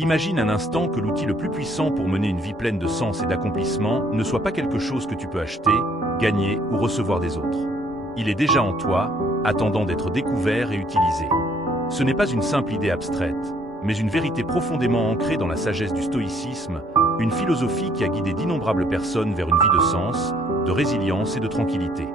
Imagine un instant que l'outil le plus puissant pour mener une vie pleine de sens et d'accomplissement ne soit pas quelque chose que tu peux acheter, gagner ou recevoir des autres. Il est déjà en toi, attendant d'être découvert et utilisé. Ce n'est pas une simple idée abstraite, mais une vérité profondément ancrée dans la sagesse du stoïcisme, une philosophie qui a guidé d'innombrables personnes vers une vie de sens, de résilience et de tranquillité.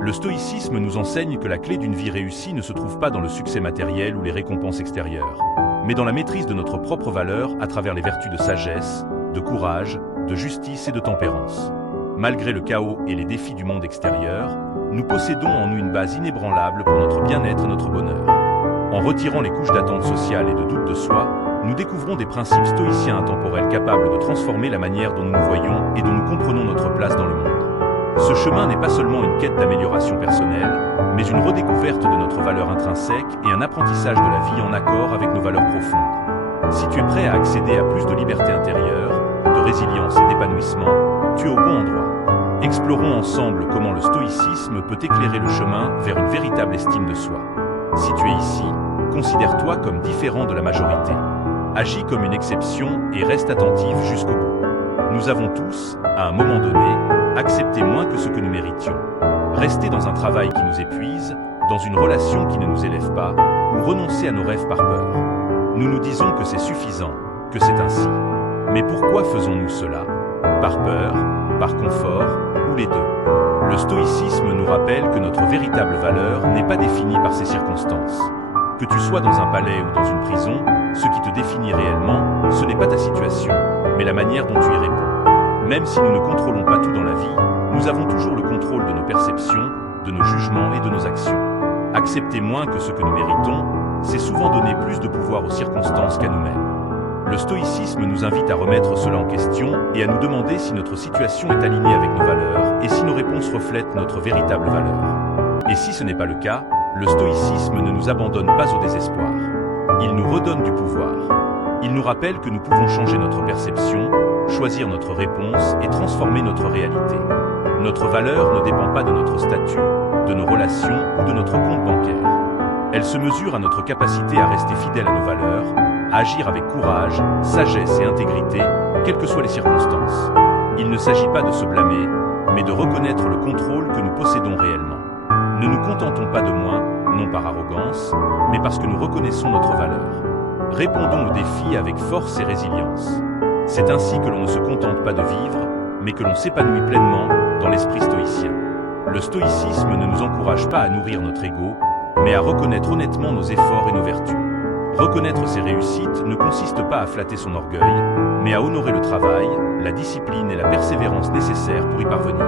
Le stoïcisme nous enseigne que la clé d'une vie réussie ne se trouve pas dans le succès matériel ou les récompenses extérieures, mais dans la maîtrise de notre propre valeur à travers les vertus de sagesse, de courage, de justice et de tempérance. Malgré le chaos et les défis du monde extérieur, nous possédons en nous une base inébranlable pour notre bien-être et notre bonheur. En retirant les couches d'attente sociale et de doute de soi, nous découvrons des principes stoïciens intemporels capables de transformer la manière dont nous nous voyons et dont nous comprenons notre place dans le monde. Ce chemin n'est pas seulement une quête d'amélioration personnelle, mais une redécouverte de notre valeur intrinsèque et un apprentissage de la vie en accord avec nos valeurs profondes. Si tu es prêt à accéder à plus de liberté intérieure, de résilience et d'épanouissement, tu es au bon endroit. Explorons ensemble comment le stoïcisme peut éclairer le chemin vers une véritable estime de soi. Si tu es ici, considère-toi comme différent de la majorité. Agis comme une exception et reste attentif jusqu'au bout. Nous avons tous, à un moment donné, accepté moins que ce que nous méritions. Rester dans un travail qui nous épuise, dans une relation qui ne nous élève pas, ou renoncer à nos rêves par peur. Nous nous disons que c'est suffisant, que c'est ainsi. Mais pourquoi faisons-nous cela? Par peur, par confort, ou les deux? Le stoïcisme nous rappelle que notre véritable valeur n'est pas définie par ces circonstances. Que tu sois dans un palais ou dans une prison, ce qui te définit réellement, ce n'est pas ta situation, mais la manière dont tu y réponds. Même si nous ne contrôlons pas tout dans la vie, nous avons toujours le contrôle de nos perceptions, de nos jugements et de nos actions. Accepter moins que ce que nous méritons, c'est souvent donner plus de pouvoir aux circonstances qu'à nous-mêmes. Le stoïcisme nous invite à remettre cela en question et à nous demander si notre situation est alignée avec nos valeurs et si nos réponses reflètent notre véritable valeur. Et si ce n'est pas le cas, le stoïcisme ne nous abandonne pas au désespoir. Il nous redonne du pouvoir. Il nous rappelle que nous pouvons changer notre perception, choisir notre réponse et transformer notre réalité. Notre valeur ne dépend pas de notre statut, de nos relations ou de notre compte bancaire. Elle se mesure à notre capacité à rester fidèle à nos valeurs, à agir avec courage, sagesse et intégrité, quelles que soient les circonstances. Il ne s'agit pas de se blâmer, mais de reconnaître le contrôle que nous possédons réellement. Ne nous contentons pas de moins, non par arrogance, mais parce que nous reconnaissons notre valeur. Répondons aux défis avec force et résilience. C'est ainsi que l'on ne se contente pas de vivre, mais que l'on s'épanouit pleinement dans l'esprit stoïcien. Le stoïcisme ne nous encourage pas à nourrir notre ego, mais à reconnaître honnêtement nos efforts et nos vertus. Reconnaître ses réussites ne consiste pas à flatter son orgueil, mais à honorer le travail, la discipline et la persévérance nécessaires pour y parvenir.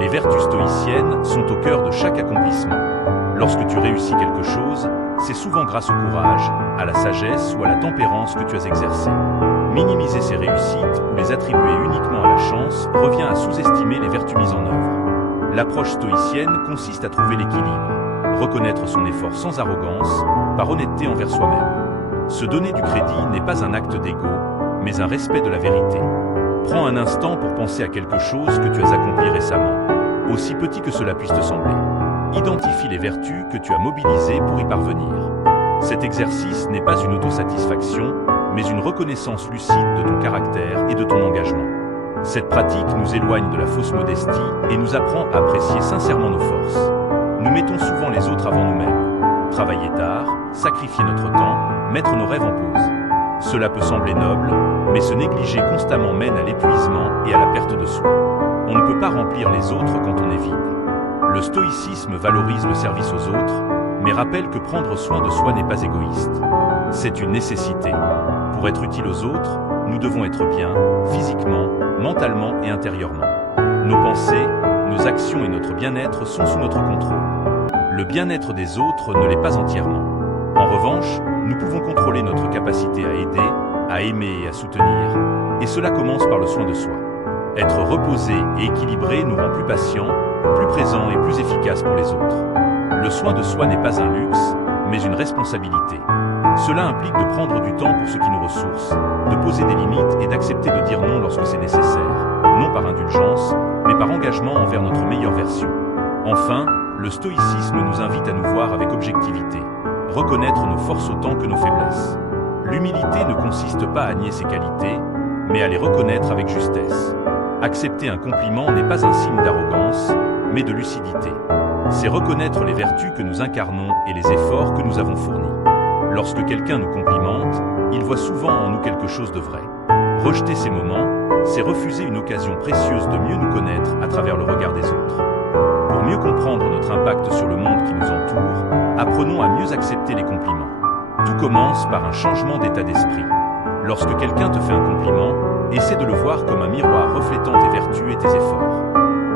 Les vertus stoïciennes sont au cœur de chaque accomplissement. Lorsque tu réussis quelque chose, c'est souvent grâce au courage, à la sagesse ou à la tempérance que tu as exercé. Minimiser ces réussites ou les attribuer uniquement à la chance revient à sous-estimer les vertus mises en œuvre. L'approche stoïcienne consiste à trouver l'équilibre, reconnaître son effort sans arrogance, par honnêteté envers soi-même. Se donner du crédit n'est pas un acte d'ego, mais un respect de la vérité. Prends un instant pour penser à quelque chose que tu as accompli récemment, aussi petit que cela puisse te sembler. Identifie les vertus que tu as mobilisées pour y parvenir. Cet exercice n'est pas une autosatisfaction, mais une reconnaissance lucide de ton caractère et de ton engagement. Cette pratique nous éloigne de la fausse modestie et nous apprend à apprécier sincèrement nos forces. Nous mettons souvent les autres avant nous-mêmes. Travailler tard, sacrifier notre temps, mettre nos rêves en pause. Cela peut sembler noble, mais se négliger constamment mène à l'épuisement et à la perte de soi. On ne peut pas remplir les autres quand on est vide. Le stoïcisme valorise le service aux autres, mais rappelle que prendre soin de soi n'est pas égoïste. C'est une nécessité. Pour être utile aux autres, nous devons être bien, physiquement, mentalement et intérieurement. Nos pensées, nos actions et notre bien-être sont sous notre contrôle. Le bien-être des autres ne l'est pas entièrement. En revanche, nous pouvons contrôler notre capacité à aider, à aimer et à soutenir, et cela commence par le soin de soi. Être reposé et équilibré nous rend plus patients, plus présents et plus efficaces pour les autres. Le soin de soi n'est pas un luxe, mais une responsabilité. Cela implique de prendre du temps pour ce qui nous ressource, de poser des limites et d'accepter de dire non lorsque c'est nécessaire, non par indulgence, mais par engagement envers notre meilleure version. Enfin, le stoïcisme nous invite à nous voir avec objectivité, reconnaître nos forces autant que nos faiblesses. L'humilité ne consiste pas à nier ses qualités, mais à les reconnaître avec justesse. Accepter un compliment n'est pas un signe d'arrogance, mais de lucidité. C'est reconnaître les vertus que nous incarnons et les efforts que nous avons fournis. Lorsque quelqu'un nous complimente, il voit souvent en nous quelque chose de vrai. Rejeter ces moments, c'est refuser une occasion précieuse de mieux nous connaître à travers le regard des autres. Pour mieux comprendre notre impact sur le monde qui nous entoure, apprenons à mieux accepter les compliments. Tout commence par un changement d'état d'esprit. Lorsque quelqu'un te fait un compliment, essaie de le voir comme un miroir reflétant tes vertus et tes efforts.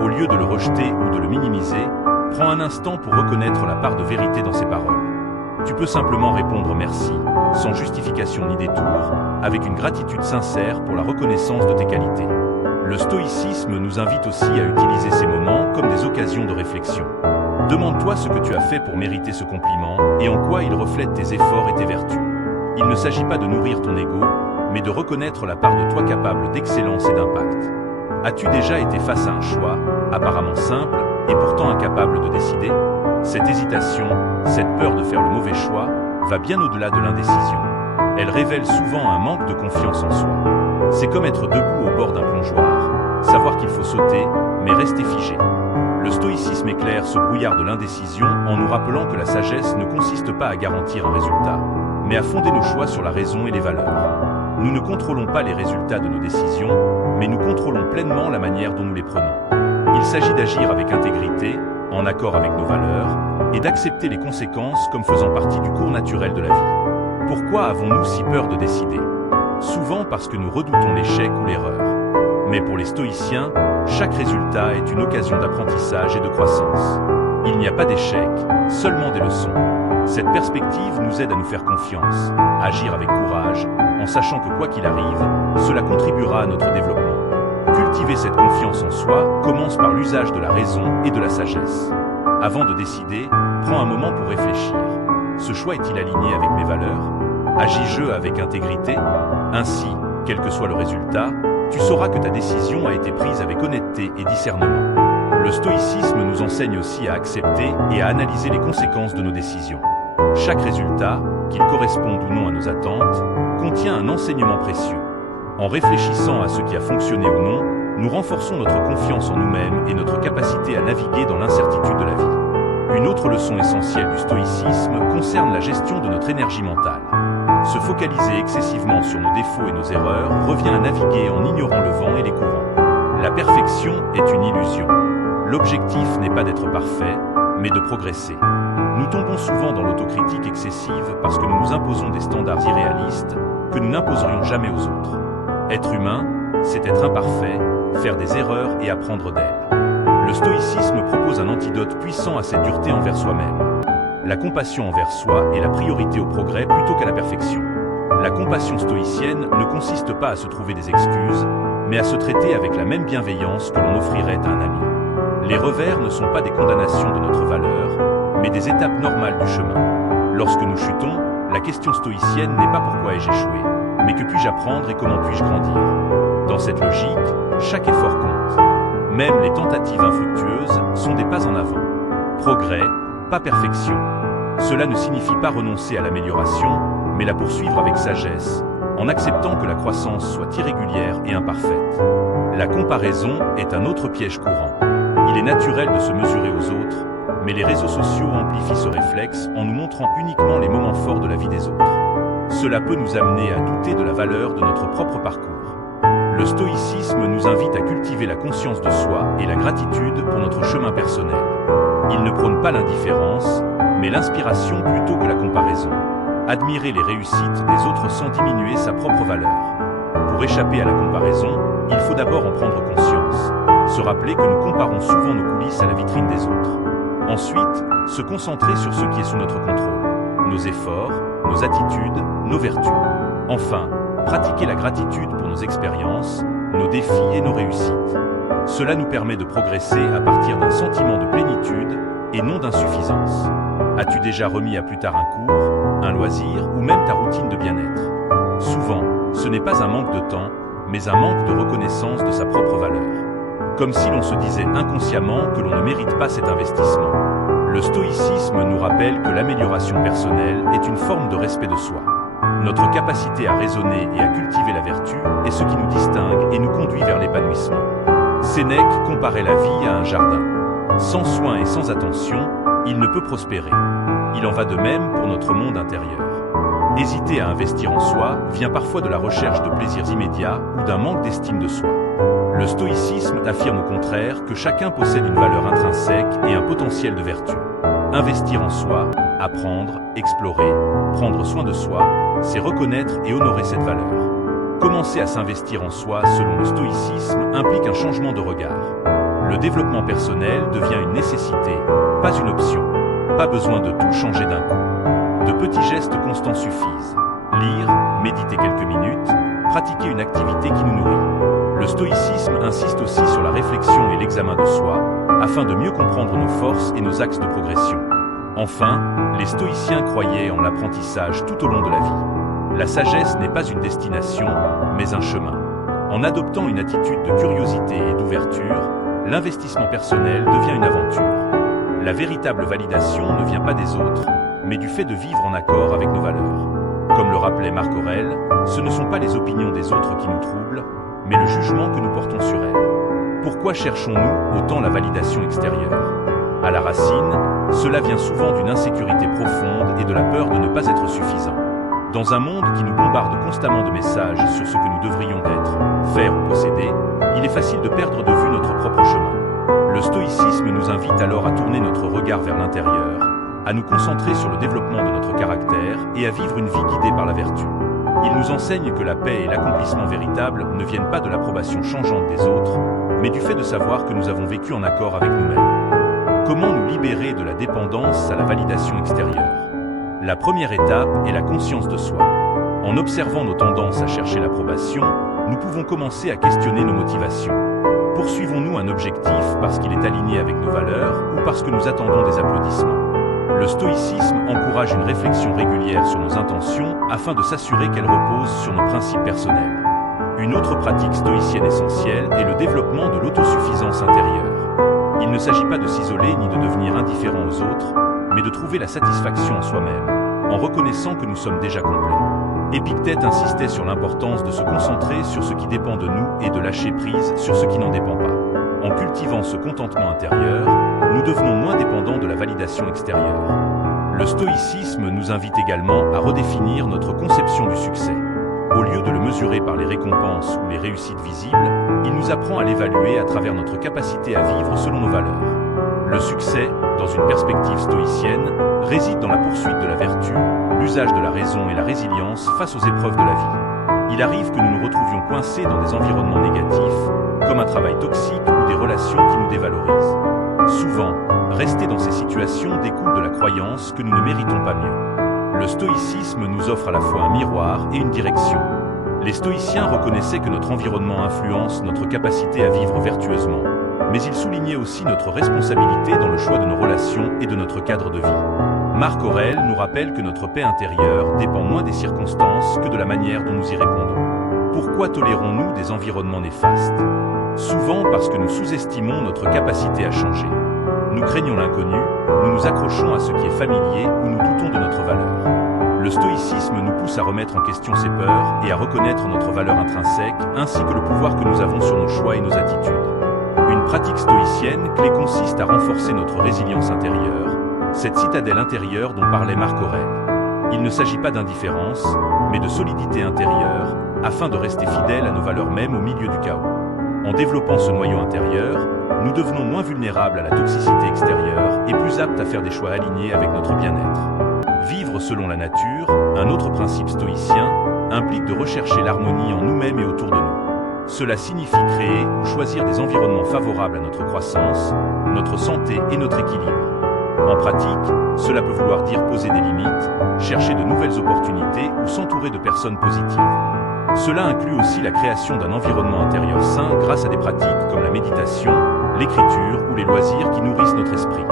Au lieu de le rejeter ou de le minimiser, prends un instant pour reconnaître la part de vérité dans ses paroles. Tu peux simplement répondre merci, sans justification ni détour, avec une gratitude sincère pour la reconnaissance de tes qualités. Le stoïcisme nous invite aussi à utiliser ces moments comme des occasions de réflexion. Demande-toi ce que tu as fait pour mériter ce compliment et en quoi il reflète tes efforts et tes vertus. Il ne s'agit pas de nourrir ton ego, mais de reconnaître la part de toi capable d'excellence et d'impact. As-tu déjà été face à un choix, apparemment simple, et pourtant incapable de décider? Cette hésitation, cette peur de faire le mauvais choix, va bien au-delà de l'indécision. Elle révèle souvent un manque de confiance en soi. C'est comme être debout au bord d'un plongeoir, savoir qu'il faut sauter, mais rester figé. Le stoïcisme éclaire ce brouillard de l'indécision en nous rappelant que la sagesse ne consiste pas à garantir un résultat, mais à fonder nos choix sur la raison et les valeurs. Nous ne contrôlons pas les résultats de nos décisions, mais nous contrôlons pleinement la manière dont nous les prenons. Il s'agit d'agir avec intégrité, en accord avec nos valeurs, et d'accepter les conséquences comme faisant partie du cours naturel de la vie. Pourquoi avons-nous si peur de décider? Souvent parce que nous redoutons l'échec ou l'erreur. Mais pour les stoïciens, chaque résultat est une occasion d'apprentissage et de croissance. Il n'y a pas d'échec, seulement des leçons. Cette perspective nous aide à nous faire confiance, à agir avec courage, en sachant que quoi qu'il arrive, cela contribuera à notre développement. Cultiver cette confiance en soi commence par l'usage de la raison et de la sagesse. Avant de décider, prends un moment pour réfléchir. Ce choix est-il aligné avec mes valeurs? Agis-je avec intégrité? Ainsi, quel que soit le résultat, tu sauras que ta décision a été prise avec honnêteté et discernement. Le stoïcisme nous enseigne aussi à accepter et à analyser les conséquences de nos décisions. Chaque résultat, qu'il corresponde ou non à nos attentes, contient un enseignement précieux. En réfléchissant à ce qui a fonctionné ou non, nous renforçons notre confiance en nous-mêmes et notre capacité à naviguer dans l'incertitude de la vie. Une autre leçon essentielle du stoïcisme concerne la gestion de notre énergie mentale. Se focaliser excessivement sur nos défauts et nos erreurs revient à naviguer en ignorant le vent et les courants. La perfection est une illusion. L'objectif n'est pas d'être parfait, mais de progresser. Nous tombons souvent dans l'autocritique excessive parce que nous nous imposons des standards irréalistes que nous n'imposerions jamais aux autres. Être humain, c'est être imparfait, faire des erreurs et apprendre d'elles. Le stoïcisme propose un antidote puissant à cette dureté envers soi-même. La compassion envers soi est la priorité au progrès plutôt qu'à la perfection. La compassion stoïcienne ne consiste pas à se trouver des excuses, mais à se traiter avec la même bienveillance que l'on offrirait à un ami. Les revers ne sont pas des condamnations de notre valeur, mais des étapes normales du chemin. Lorsque nous chutons, la question stoïcienne n'est pas pourquoi ai-je échoué, mais que puis-je apprendre et comment puis-je grandir. Dans cette logique, chaque effort compte. Même les tentatives infructueuses sont des pas en avant. Progrès, pas perfection. Cela ne signifie pas renoncer à l'amélioration, mais la poursuivre avec sagesse, en acceptant que la croissance soit irrégulière et imparfaite. La comparaison est un autre piège courant. Il est naturel de se mesurer aux autres, mais les réseaux sociaux amplifient ce réflexe en nous montrant uniquement les moments forts de la vie des autres. Cela peut nous amener à douter de la valeur de notre propre parcours. Le stoïcisme nous invite à cultiver la conscience de soi et la gratitude pour notre chemin personnel. Il ne prône pas l'indifférence, mais l'inspiration plutôt que la comparaison. Admirer les réussites des autres sans diminuer sa propre valeur. Pour échapper à la comparaison, il faut d'abord en prendre conscience. Se rappeler que nous comparons souvent nos coulisses à la vitrine des autres. Ensuite, se concentrer sur ce qui est sous notre contrôle. Nos efforts, nos attitudes, nos vertus. Enfin, pratiquer la gratitude pour nos expériences, nos défis et nos réussites. Cela nous permet de progresser à partir d'un sentiment de plénitude et non d'insuffisance. As-tu déjà remis à plus tard un cours, un loisir ou même ta routine de bien-être? Souvent, ce n'est pas un manque de temps, mais un manque de reconnaissance de sa propre valeur. Comme si l'on se disait inconsciemment que l'on ne mérite pas cet investissement. Le stoïcisme nous rappelle que l'amélioration personnelle est une forme de respect de soi. Notre capacité à raisonner et à cultiver la vertu est ce qui nous distingue et nous conduit vers l'épanouissement. Sénèque comparait la vie à un jardin. Sans soin et sans attention, il ne peut prospérer. Il en va de même pour notre monde intérieur. Hésiter à investir en soi vient parfois de la recherche de plaisirs immédiats ou d'un manque d'estime de soi. Le stoïcisme affirme au contraire que chacun possède une valeur intrinsèque et un potentiel de vertu. Investir en soi, apprendre, explorer, prendre soin de soi, c'est reconnaître et honorer cette valeur. Commencer à s'investir en soi selon le stoïcisme implique un changement de regard. Le développement personnel devient une nécessité, pas une option. Pas besoin de tout changer d'un coup. De petits gestes constants suffisent. Lire, méditer quelques minutes, pratiquer une activité qui nous nourrit. Le stoïcisme insiste aussi sur la réflexion et l'examen de soi, afin de mieux comprendre nos forces et nos axes de progression. Enfin, les stoïciens croyaient en l'apprentissage tout au long de la vie. La sagesse n'est pas une destination, mais un chemin. En adoptant une attitude de curiosité et d'ouverture, l'investissement personnel devient une aventure. La véritable validation ne vient pas des autres, mais du fait de vivre en accord avec nos valeurs. Comme le rappelait Marc Aurèle, ce ne sont pas les opinions des autres qui nous troublent, mais le jugement que nous portons sur elles. Pourquoi cherchons-nous autant la validation extérieure? À la racine, cela vient souvent d'une insécurité profonde et de la peur de ne pas être suffisant. Dans un monde qui nous bombarde constamment de messages sur ce que nous devrions être, faire ou posséder, il est facile de perdre de vue notre propre chemin. Le stoïcisme nous invite alors à tourner notre regard vers l'intérieur, à nous concentrer sur le développement de notre caractère et à vivre une vie guidée par la vertu. Il nous enseigne que la paix et l'accomplissement véritable ne viennent pas de l'approbation changeante des autres, mais du fait de savoir que nous avons vécu en accord avec nous-mêmes. Comment nous libérer de la dépendance à la validation extérieure? La première étape est la conscience de soi. En observant nos tendances à chercher l'approbation, nous pouvons commencer à questionner nos motivations. Poursuivons-nous un objectif parce qu'il est aligné avec nos valeurs ou parce que nous attendons des applaudissements? Le stoïcisme encourage une réflexion régulière sur nos intentions afin de s'assurer qu'elles reposent sur nos principes personnels. Une autre pratique stoïcienne essentielle est le développement de l'autosuffisance intérieure. Il ne s'agit pas de s'isoler ni de devenir indifférent aux autres, mais de trouver la satisfaction en soi-même, en reconnaissant que nous sommes déjà complets. Épictète insistait sur l'importance de se concentrer sur ce qui dépend de nous et de lâcher prise sur ce qui n'en dépend pas. En cultivant ce contentement intérieur, nous devenons moins dépendants de la validation extérieure. Le stoïcisme nous invite également à redéfinir notre conception du succès. Au lieu de le mesurer par les récompenses ou les réussites visibles, il nous apprend à l'évaluer à travers notre capacité à vivre selon nos valeurs. Le succès, dans une perspective stoïcienne, réside dans la poursuite de la vertu, l'usage de la raison et la résilience face aux épreuves de la vie. Il arrive que nous nous retrouvions coincés dans des environnements négatifs, comme un travail toxique ou des relations qui nous dévalorisent. Souvent, rester dans ces situations découle de la croyance que nous ne méritons pas mieux. Le stoïcisme nous offre à la fois un miroir et une direction. Les stoïciens reconnaissaient que notre environnement influence notre capacité à vivre vertueusement, mais ils soulignaient aussi notre responsabilité dans le choix de nos relations et de notre cadre de vie. Marc Aurèle nous rappelle que notre paix intérieure dépend moins des circonstances que de la manière dont nous y répondons. Pourquoi tolérons-nous des environnements néfastes? Souvent parce que nous sous-estimons notre capacité à changer. Nous craignons l'inconnu, nous nous accrochons à ce qui est familier ou nous doutons de notre valeur. Le stoïcisme nous pousse à remettre en question ces peurs et à reconnaître notre valeur intrinsèque ainsi que le pouvoir que nous avons sur nos choix et nos attitudes. Une pratique stoïcienne clé consiste à renforcer notre résilience intérieure, cette citadelle intérieure dont parlait Marc Aurèle. Il ne s'agit pas d'indifférence, mais de solidité intérieure, afin de rester fidèles à nos valeurs mêmes au milieu du chaos. En développant ce noyau intérieur, nous devenons moins vulnérables à la toxicité extérieure et plus aptes à faire des choix alignés avec notre bien-être. Vivre selon la nature, un autre principe stoïcien, implique de rechercher l'harmonie en nous-mêmes et autour de nous. Cela signifie créer ou choisir des environnements favorables à notre croissance, notre santé et notre équilibre. En pratique, cela peut vouloir dire poser des limites, chercher de nouvelles opportunités ou s'entourer de personnes positives. Cela inclut aussi la création d'un environnement intérieur sain grâce à des pratiques comme la méditation, l'écriture ou les loisirs qui nourrissent notre esprit.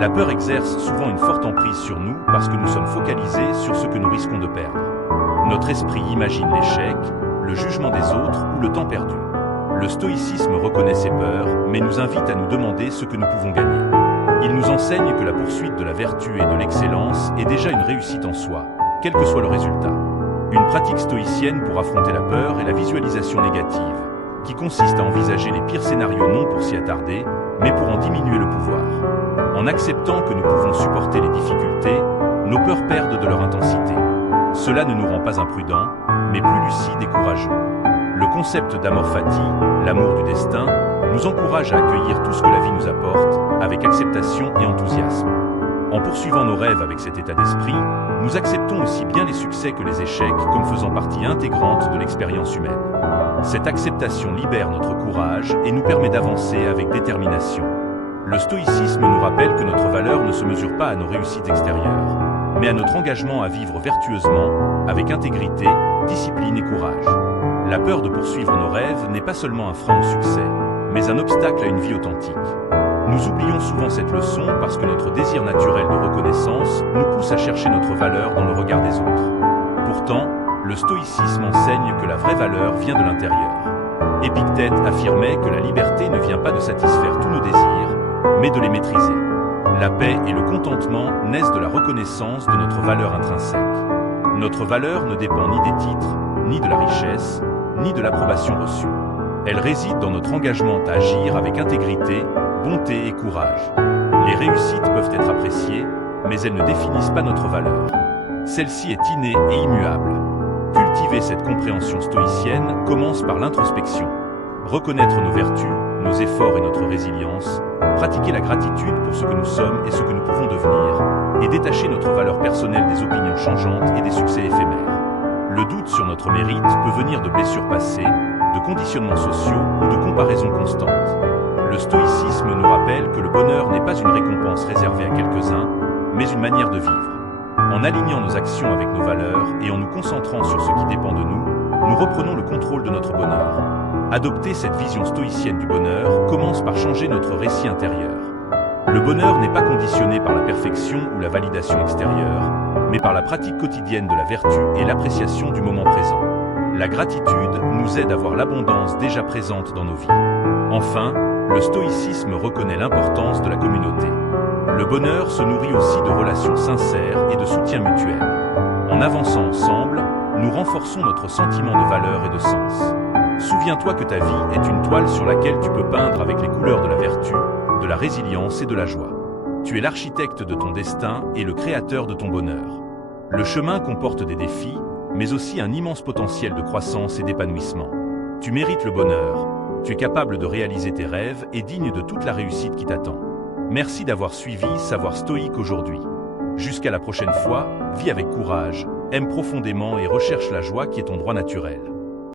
La peur exerce souvent une forte emprise sur nous parce que nous sommes focalisés sur ce que nous risquons de perdre. Notre esprit imagine l'échec, le jugement des autres ou le temps perdu. Le stoïcisme reconnaît ces peurs, mais nous invite à nous demander ce que nous pouvons gagner. Il nous enseigne que la poursuite de la vertu et de l'excellence est déjà une réussite en soi, quel que soit le résultat. Une pratique stoïcienne pour affronter la peur est la visualisation négative, qui consiste à envisager les pires scénarios non pour s'y attarder, mais pour en diminuer le pouvoir. En acceptant que nous pouvons supporter les difficultés, nos peurs perdent de leur intensité. Cela ne nous rend pas imprudents, mais plus lucides et courageux. Le concept d'amor fati, l'amour du destin, nous encourage à accueillir tout ce que la vie nous apporte, avec acceptation et enthousiasme. En poursuivant nos rêves avec cet état d'esprit, nous acceptons aussi bien les succès que les échecs comme faisant partie intégrante de l'expérience humaine. Cette acceptation libère notre courage et nous permet d'avancer avec détermination. Le stoïcisme nous rappelle que notre valeur ne se mesure pas à nos réussites extérieures, mais à notre engagement à vivre vertueusement, avec intégrité, discipline et courage. La peur de poursuivre nos rêves n'est pas seulement un frein au succès, mais un obstacle à une vie authentique. Nous oublions souvent cette leçon parce que notre désir naturel de reconnaissance nous pousse à chercher notre valeur dans le regard des autres. Pourtant, le stoïcisme enseigne que la vraie valeur vient de l'intérieur. Épictète affirmait que la liberté ne vient pas de satisfaire tous nos désirs, mais de les maîtriser. La paix et le contentement naissent de la reconnaissance de notre valeur intrinsèque. Notre valeur ne dépend ni des titres, ni de la richesse, ni de l'approbation reçue. Elle réside dans notre engagement à agir avec intégrité, bonté et courage. Les réussites peuvent être appréciées, mais elles ne définissent pas notre valeur. Celle-ci est innée et immuable. Cultiver cette compréhension stoïcienne commence par l'introspection. Reconnaître nos vertus, nos efforts et notre résilience, pratiquer la gratitude pour ce que nous sommes et ce que nous pouvons devenir, et détacher notre valeur personnelle des opinions changeantes et des succès éphémères. Le doute sur notre mérite peut venir de blessures passées, de conditionnements sociaux ou de comparaisons constantes. Le stoïcisme nous rappelle que le bonheur n'est pas une récompense réservée à quelques-uns, mais une manière de vivre. En alignant nos actions avec nos valeurs et en nous concentrant sur ce qui dépend de nous, nous reprenons le contrôle de notre bonheur. Adopter cette vision stoïcienne du bonheur commence par changer notre récit intérieur. Le bonheur n'est pas conditionné par la perfection ou la validation extérieure, mais par la pratique quotidienne de la vertu et l'appréciation du moment présent. La gratitude nous aide à voir l'abondance déjà présente dans nos vies. Enfin, le stoïcisme reconnaît l'importance de la communauté. Le bonheur se nourrit aussi de relations sincères et de soutien mutuel. En avançant ensemble, nous renforçons notre sentiment de valeur et de sens. Souviens-toi que ta vie est une toile sur laquelle tu peux peindre avec les couleurs de la vertu, de la résilience et de la joie. Tu es l'architecte de ton destin et le créateur de ton bonheur. Le chemin comporte des défis, mais aussi un immense potentiel de croissance et d'épanouissement. Tu mérites le bonheur, tu es capable de réaliser tes rêves et digne de toute la réussite qui t'attend. Merci d'avoir suivi Savoir Stoïque aujourd'hui. Jusqu'à la prochaine fois, vis avec courage, aime profondément et recherche la joie qui est ton droit naturel.